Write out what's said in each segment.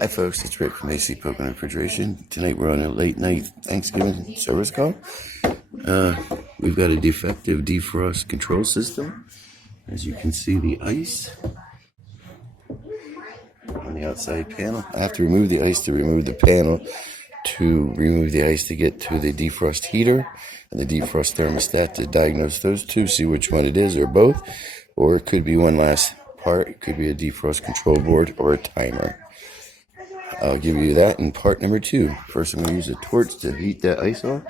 Hi folks, it's Rick from AC Poker and Refrigeration. Tonight we're on a late night Thanksgiving service call. We've got a defective defrost control system. As you can see, the ice on the outside panel. I have to remove the ice to remove the panel, to remove the ice to get to the defrost heater and the defrost thermostat to diagnose those two, see which one it is or both, or it could be one last part. It could be a defrost control board or a timer. I'll give you that in part number 2. First, I'm going to use a torch to heat that ice off.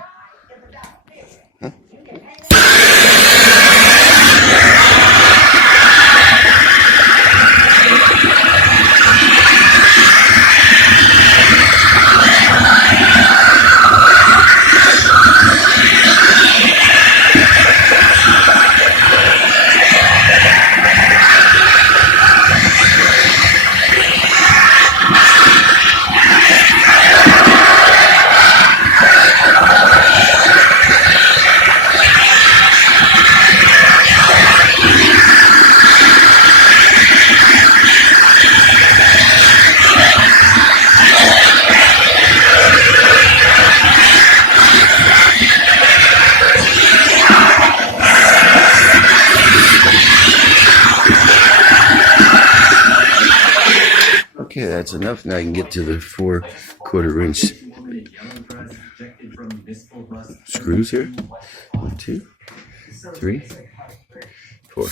Okay, that's enough. Now I can get to the 4/4 inch screws here. 1, 2, 3, 4.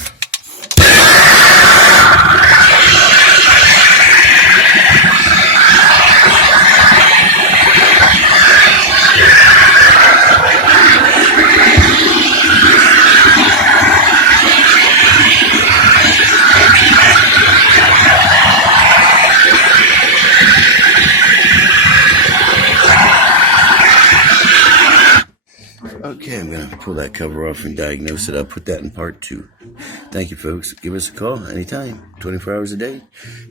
Okay, I'm going to pull that cover off and diagnose it. I'll put that in part 2. Thank you, folks. Give us a call anytime, 24 hours a day,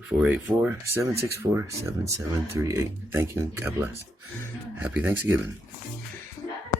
484-764-7738. Thank you and God bless. Happy Thanksgiving.